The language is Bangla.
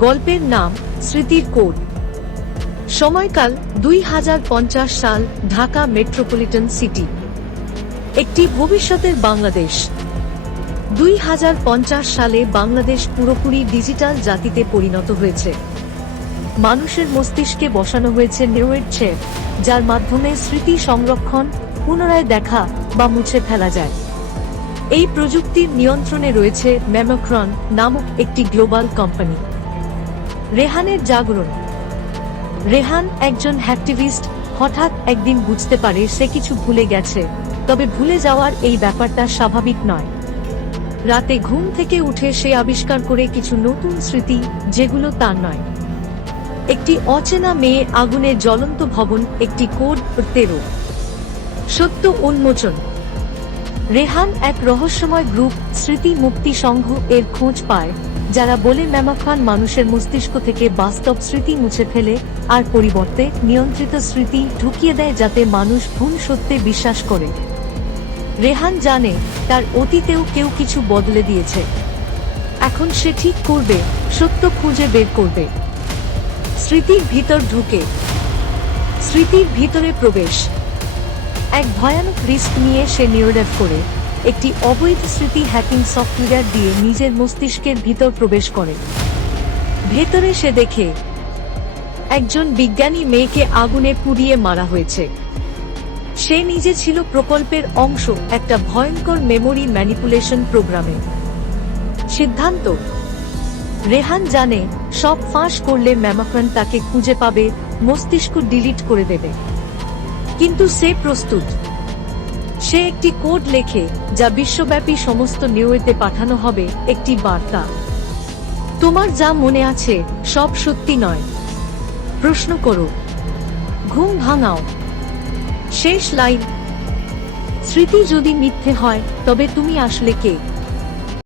গল্পের নাম স্মৃতির কোড সময়কাল দুই হাজার পঞ্চাশ সাল, ঢাকা মেট্রোপলিটন সিটি। একটি ভবিষ্যতের বাংলাদেশ। দুই হাজার পঞ্চাশ সালে বাংলাদেশ পুরোপুরি ডিজিটাল জাতিতে পরিণত হয়েছে। মানুষের মস্তিষ্কে বসানো হয়েছে নিউয়ের চেপ, যার মাধ্যমে স্মৃতি সংরক্ষণ, পুনরায় দেখা বা মুছে ফেলা যায়। এই প্রযুক্তির নিয়ন্ত্রণে রয়েছে মেমোক্রন নামক একটি গ্লোবাল কোম্পানি। রেহানের জাগরণ। রেহান একজন হ্যাক্টিভিস্ট, হঠাৎ একদিন বুঝতে পারে সে কিছু ভুলে গেছে, তবে ভুলে যাওয়ার এই ব্যাপারটা স্বাভাবিক নয়। রাতে ঘুম থেকে উঠে সে আবিষ্কার করে কিছু নতুন স্মৃতি, যেগুলো তার নয়। একটি অচেনা মেয়ে আগুনে জ্বলন্ত ভবন, একটি কোড তেরো। সত্য উন্মোচন। রেহান এক রহস্যময় গ্রুপ স্মৃতি মুক্তি সংঘ এর খোঁজ পায়। যারা বলে ম্যামাফান মানুষের মস্তিষ্ক থেকে বাস্তব স্মৃতি মুছে ফেলে, আর পরিবর্তে নিয়ন্ত্রিত স্মৃতি ঢুকিয়ে দেয় যাতে মানুষ ভুল সত্যে বিশ্বাস করে। রেহান জানে তার অতীতেও কেউ কিছু বদলে দিয়েছে। এখন সে ঠিক করবে, সত্য খুঁজে বের করবে। স্মৃতির ভিতর ঢুকে। স্মৃতির ভিতরে প্রবেশ। এক ভয়ানক রিস্ক নিয়ে সে নিউরেভ করে। একটি অবৈধ স্মৃতি হ্যাকিং সফটওয়্যার দিয়ে নিজের মস্তিষ্কের ভিতর প্রবেশ করে। ভেতরে সে দেখে, একজন বিজ্ঞানী মেয়েকে আগুনে পুড়িয়ে মারা হয়েছে। সে নিজে ছিল প্রকল্পের অংশ একটা ভয়ঙ্কর মেমোরি ম্যানিপুলেশন প্রোগ্রামে সিদ্ধান্ত, রেহান জানে সব ফাঁস করলে ম্যামাক্রান তাকে খুঁজে পাবে, মস্তিষ্ক ডিলিট করে দেবে। কিন্তু সে প্রস্তুত। সে একটি কোড লেখে, যা বিশ্বব্যাপী সমস্ত নিউয়েতে পাঠানো হবে, একটি বার্তা। তোমার যা মনে আছে, সব সত্যি নয়। প্রশ্ন করো। ঘুম ভাঙাও। শেষ লাইন। স্মৃতি যদি মিথ্যে হয়, তবে তুমি আসলে কে?